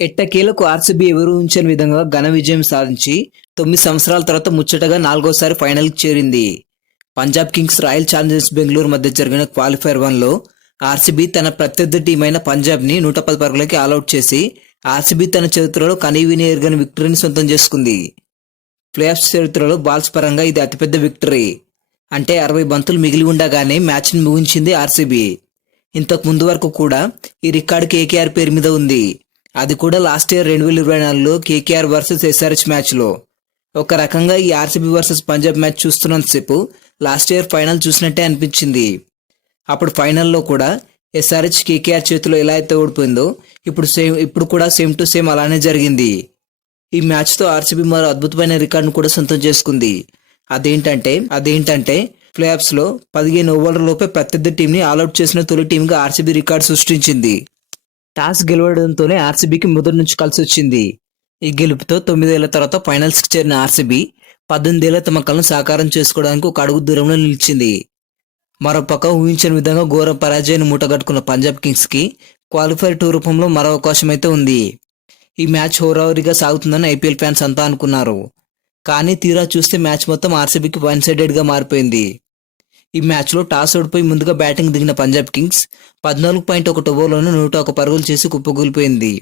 ఎట్టకేలకు ఆర్సీబీ ఎవరు ఊహించని విధంగా ఘన విజయం సాధించి 9 సంవత్సరాల తర్వాత ముచ్చటగా నాలుగోసారి ఫైనల్కి చేరింది. Punjab Kings royal Challengers Bengaluru మధ్య జరిగిన క్వాలిఫైర్ 1లో ఆర్సీబీ తన ప్రత్యర్థి టీమైన పంజాబ్ని 110 పరుగులకి ఆలౌట్ చేసి ఆర్సీబీ తన చరిత్రలో కనీవినీ ఎరుగని విక్టరీని సొంతం చేసుకుంది. ప్లేఆఫ్స్ చరిత్రలో బాల్స్ పరంగా ఇది అతిపెద్ద విక్టరీ. అంటే 60 బంతులు మిగిలి ఉండగానే మ్యాచ్ని ముగించింది ఆర్సీబీ. ఇంతకు ముందు వరకు కూడా ఈ రికార్డు కేకేఆర్ పేరు మీద ఉంది. అది కూడా లాస్ట్ ఇయర్ 2024లో కేకేఆర్ వర్సెస్ ఎస్ఆర్హెచ్ మ్యాచ్లో. ఒక రకంగా ఈ ఆర్సీబీ వర్సెస్ పంజాబ్ మ్యాచ్ చూస్తున్నంతసేపు లాస్ట్ ఇయర్ ఫైనల్ చూసినట్టే అనిపించింది. అప్పుడు ఫైనల్లో కూడా ఎస్ఆర్హెచ్ కేకేఆర్ చేతిలో ఎలా అయితే ఓడిపోయిందో ఇప్పుడు కూడా సేమ్ టు సేమ్ అలానే జరిగింది. ఈ మ్యాచ్తో ఆర్సీబీ మరో అద్భుతమైన రికార్డును కూడా సొంతం చేసుకుంది. అదేంటంటే ప్లేఆఫ్స్లో 15 ఓవర్ల లోపే ప్రత్యర్థి టీంని ఆల్అౌట్ చేసిన తొలి టీంగా ఆర్సీబీ రికార్డు సృష్టించింది. టాస్ గెలవడంతోనే ఆర్సీబీకి మొదటి నుంచి కలిసి వచ్చింది. ఈ గెలుపుతో 9 ఏళ్ల తర్వాత ఫైనల్స్కి చేరిన ఆర్సీబీ 18 ఏళ్ల తమ కలను సాకారం చేసుకోవడానికి ఒక అడుగు దూరంలో నిలిచింది. మరోపక్క ఊహించని విధంగా ఘోర పరాజయాన్ని మూటగట్టుకున్న పంజాబ్ కింగ్స్కి క్వాలిఫైర్ 2 రూపంలో మరో అవకాశం అయితే ఉంది. ఈ మ్యాచ్ హోరాహోరీగా సాగుతుందని ఐపీఎల్ ఫ్యాన్స్ అంతా అనుకున్నారు. కానీ తీరా చూస్తే మ్యాచ్ మొత్తం ఆర్సీబీకి వన్ సైడెడ్గా మారిపోయింది. ఈ మ్యాచ్లో టాస్ ఓడిపోయి ముందుగా బ్యాటింగ్ దిగిన పంజాబ్ కింగ్స్ 14.1 ఓవర్లోనే 101 పరుగులు చేసి కుప్పకూలిపోయింది.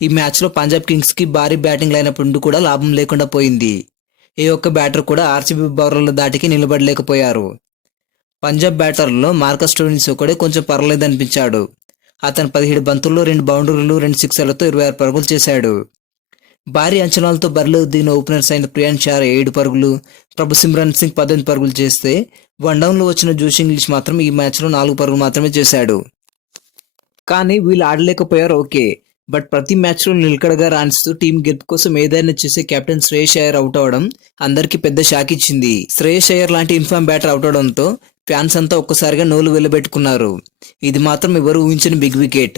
ఈ మ్యాచ్లో పంజాబ్ కింగ్స్కి భారీ బ్యాటింగ్ లైనప్ ఉండి కూడా లాభం లేకుండా పోయింది. ఏ ఒక్క బ్యాటర్ కూడా ఆర్సీబీ బౌలర్ల దాటికి నిలబడలేకపోయారు. పంజాబ్ బ్యాటర్లలో మార్కస్ స్టోయినిస్ ఒకడే కొంచెం పర్లేదనిపించాడు. అతను 17 బంతుల్లో 2 బౌండరీలు 2 సిక్సర్లతో 26 పరుగులు చేశాడు. భారీ అంచనాలతో బరిలో దిగిన ఓపెనర్స్ అయిన ప్రియాంక్ చార్ 7 పరుగులు, ప్రభు సిమ్రన్ సింగ్ 18 పరుగులు చేస్తే వన్డౌన్లో వచ్చిన జోష్ ఇంగ్లీష్ మాత్రం ఈ మ్యాచ్లో 4 పరుగులు మాత్రమే చేశాడు. కానీ వీళ్ళు ఆడలేకపోయారు ఓకే, బట్ ప్రతి మ్యాచ్లో నిలకడగా రాణిస్తూ టీం గెలుపు కోసం ఏదైనా చేసే కెప్టెన్ శ్రేయస్ అయ్యర్ అవుట్ అవడం అందరికీ పెద్ద షాక్ ఇచ్చింది. శ్రేయస్ అయ్యర్ లాంటి ఇన్ఫామ్ బ్యాటర్ అవుట్ అవడంతో ఫ్యాన్స్ అంతా ఒక్కసారిగా నోలు వెళ్ళబెట్టుకున్నారు. ఇది మాత్రం ఎవరు ఊహించని బిగ్ వికెట్.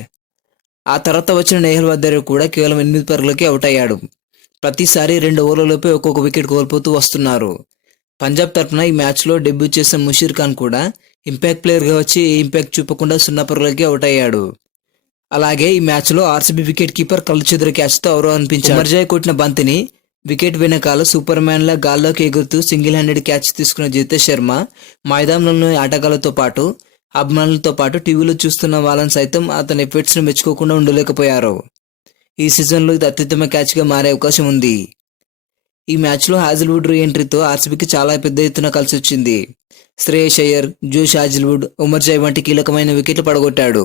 ఆ తర్వాత వచ్చిన నేహల్ వద్దరు కూడా కేవలం 8 పరుగులకే అవుట్ అయ్యాడు. ప్రతిసారి 2 ఓవర్లలోపే ఒక్కొక్క వికెట్ కోల్పోతూ వస్తున్నారు. పంజాబ్ తరఫున ఈ మ్యాచ్లో డెబ్యూ చేసిన ముషీర్ ఖాన్ కూడా ఇంపాక్ట్ ప్లేయర్గా వచ్చి ఏ ఇంపాక్ట్ చూపకుండా 0 పరుగులకే అవుట్ అయ్యాడు. అలాగే ఈ మ్యాచ్లో ఆర్సీబీ వికెట్ కీపర్ కళ్ళు చెదిరే క్యాచ్తో ఎవరో అనిపించారు. ఉమర్జాయ్ కొట్టిన బంతిని వికెట్ వెనకాల సూపర్ మ్యాన్లా గాల్లోకి ఎగురుతూ సింగిల్ హ్యాండెడ్ క్యాచ్ తీసుకున్న జితేష్ శర్మ మైదానంలోని ఆటగాళ్లతో పాటు అభిమానులతో పాటు టీవీలో చూస్తున్న వాళ్ళని సైతం అతని ఎఫర్ట్స్ను మెచ్చుకోకుండా ఉండలేకపోయారు. ఈ సీజన్లో ఇది అత్యుత్తమ క్యాచ్గా మారే అవకాశం ఉంది. ఈ మ్యాచ్లో హాజిల్వుడ్ రీ ఎంట్రీతో ఆర్సీబీకి చాలా పెద్ద ఎత్తున కలిసి వచ్చింది. శ్రేయస్ అయ్యర్, జోష్ హాజిల్వుడ్, ఉమర్జాయ్ వంటి కీలకమైన వికెట్లు పడగొట్టాడు.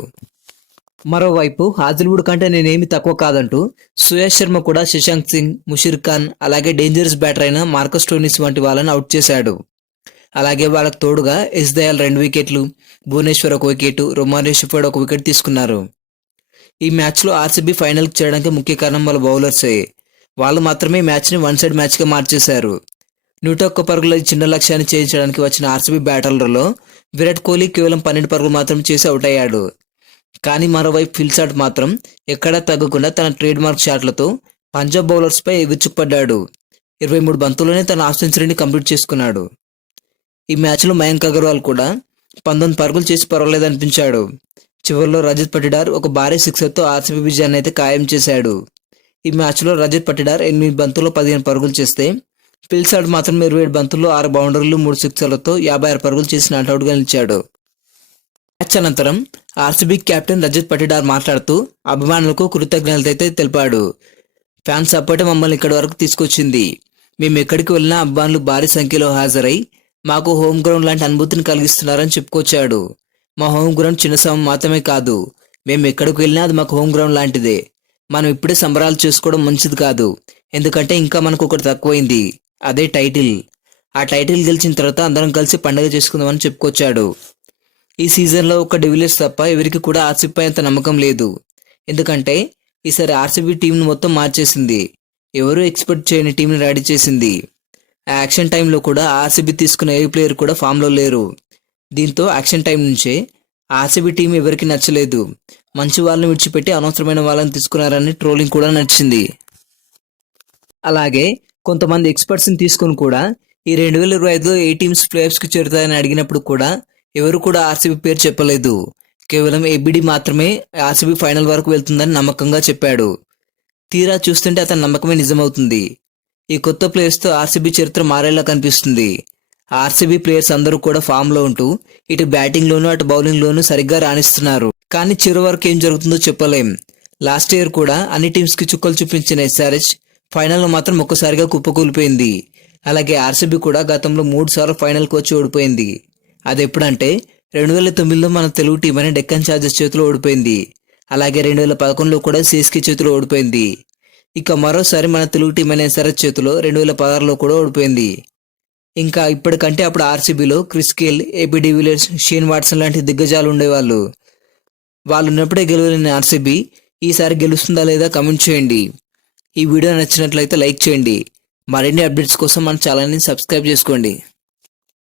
మరోవైపు హాజిల్వుడ్ కంటే నేనేమి తక్కువ కాదంటూ సుయాష్ శర్మ కూడా శశాంక్ సింగ్, ముషీర్ ఖాన్ అలాగే డేంజరస్ బ్యాటర్ అయిన మార్కస్ స్టోయినిస్ వంటి వాళ్ళని అవుట్ చేశాడు. అలాగే వాళ్ళకు తోడుగా ఎస్ దయాల్ 2 వికెట్లు, Bhuvneshwar 1 wicket, Romario Shepherd 1 wicket తీసుకున్నారు. ఈ మ్యాచ్లో ఆర్సీబీ ఫైనల్కి చేరడానికి ముఖ్య కారణం వాళ్ళ బౌలర్సే. వాళ్ళు మాత్రమే మ్యాచ్ని వన్ సైడ్ మ్యాచ్గా మార్చేశారు. 101 పరుగుల చిన్న లక్ష్యాన్ని చేయించడానికి వచ్చిన ఆర్సీబీ బ్యాటర్లలో విరాట్ కోహ్లీ కేవలం 12 పరుగులు మాత్రం చేసి అవుట్ అయ్యాడు. కానీ మరోవైపు ఫిల్ షాట్ మాత్రం ఎక్కడా తగ్గకుండా తన ట్రేడ్ మార్క్ షాట్లతో పంజాబ్ బౌలర్స్పై విరుచుకుపడ్డాడు. 23 బంతుల్లోనే తన హాఫ్ సెంచరీని కంప్లీట్ చేసుకున్నాడు. ఈ మ్యాచ్లో మయాంక్ అగర్వాల్ కూడా 19 పరుగులు చేసి పర్వాలేదనిపించాడు. చివరిలో రజత్ పటిడార్ ఒక భారీ సిక్సర్తో ఆర్సీబీ విజయాన్ని అయితే ఖాయం చేశాడు. ఈ మ్యాచ్లో రజత్ పటిడార్ 8 బంతుల్లో 15 పరుగులు చేస్తే ఫిల్ షాట్ మాత్రం 27 బంతుల్లో 6 బౌండరీలు 3 సిక్సర్లతో 56 పరుగులు చేసి నాట్అవుట్గా నిలిచాడు. మ్యాచ్ అనంతరం ఆర్సీబీ కెప్టెన్ రజత్ పటిడార్ మాట్లాడుతూ అభిమానులకు కృతజ్ఞతలైతే తెలిపాడు. ఫ్యాన్స్ సపోర్టే మమ్మల్ని ఇక్కడి వరకు తీసుకొచ్చింది. మేము ఎక్కడికి వెళ్ళినా అభిమానులు భారీ సంఖ్యలో హాజరై మాకు హోమ్ గ్రౌండ్ లాంటి అనుభూతిని కలిగిస్తున్నారని చెప్పుకొచ్చాడు. మా హోమ్ గ్రౌండ్ చిన్న సమయం మాత్రమే కాదు, మేము ఎక్కడికి వెళ్ళినా అది మాకు హోమ్ గ్రౌండ్ లాంటిదే. మనం ఇప్పుడే సంబరాలు చేసుకోవడం మంచిది కాదు, ఎందుకంటే ఇంకా మనకు ఒకటి తక్కువైంది, అదే టైటిల్. ఆ టైటిల్ గెలిచిన తర్వాత అందరం కలిసి పండుగ చేసుకుందామని చెప్పుకొచ్చాడు. ఈ సీజన్లో ఒక డివిలియర్స్ తప్ప ఎవరికి కూడా ఆర్సీబీపై అంత నమ్మకం లేదు. ఎందుకంటే ఈసారి ఆర్సీబీ టీంను మొత్తం మార్చేసింది. ఎవరూ ఎక్స్పెక్ట్ చేయని టీంని రెడీ చేసింది. ఆ యాక్షన్ టైంలో కూడా ఆర్సీబీ తీసుకున్న ఏ ప్లేయర్ కూడా ఫామ్లో లేరు. దీంతో యాక్షన్ టైం నుంచే ఆర్సీబీ టీం ఎవరికి నచ్చలేదు. మంచి వాళ్ళని విడిచిపెట్టి అనవసరమైన వాళ్ళని తీసుకున్నారని ట్రోలింగ్ కూడా నచ్చింది. అలాగే కొంతమంది ఎక్స్పర్ట్స్ని తీసుకుని కూడా ఈ 2025లో ఏ టీమ్స్ ప్లేఆఫ్స్కి చేరుతాయని అడిగినప్పుడు కూడా ఎవరు కూడా ఆర్సీబీ పేరు చెప్పలేదు. కేవలం ఏబిడి మాత్రమే ఆర్సీబీ ఫైనల్ వరకు వెళ్తుందని నమ్మకంగా చెప్పాడు. తీరా చూస్తుంటే అతని నమ్మకమే నిజమవుతుంది. ఈ కొత్త ప్లేయర్స్తో ఆర్సీబీ చరిత్ర మారేలా కనిపిస్తుంది. ఆర్సీబీ ప్లేయర్స్ అందరూ కూడా ఫామ్లో ఉంటూ ఇటు బ్యాటింగ్లోనూ అటు బౌలింగ్లోనూ సరిగ్గా రాణిస్తున్నారు. కానీ చివరి వరకు ఏం జరుగుతుందో చెప్పలేం. లాస్ట్ ఇయర్ కూడా అన్ని టీమ్స్కి చుక్కలు చూపించిన ఎస్ఆర్హెచ్ ఫైనల్లో మాత్రం ఒక్కసారిగా కుప్పకూలిపోయింది. అలాగే ఆర్సీబీ కూడా గతంలో 3 సార్లు ఫైనల్కి వచ్చి ఓడిపోయింది. అది ఎప్పుడంటే 2009లో మన తెలుగు టీం అని డెక్కన్ చార్జర్స్ చేతిలో ఓడిపోయింది. అలాగే 2011లో కూడా సిఎస్కే చేతిలో ఓడిపోయింది. ఇక మరోసారి మన తెలుగు టీం అనే ఎస్ఆర్హెచ్ చేతిలో 2016లో కూడా ఓడిపోయింది. ఇంకా ఇప్పటికంటే అప్పుడు ఆర్సీబీలో Chris Gayle, AB de Villiers, Shane Watson లాంటి దిగ్గజాలు ఉండేవాళ్ళు. వాళ్ళు ఉన్నప్పుడే గెలవలేని ఆర్సీబీ ఈసారి గెలుస్తుందా లేదా కమెంట్ చేయండి. ఈ వీడియో నచ్చినట్లయితే లైక్ చేయండి. మరిన్ని అప్డేట్స్ కోసం మన ఛానల్ని సబ్స్క్రైబ్ చేసుకోండి.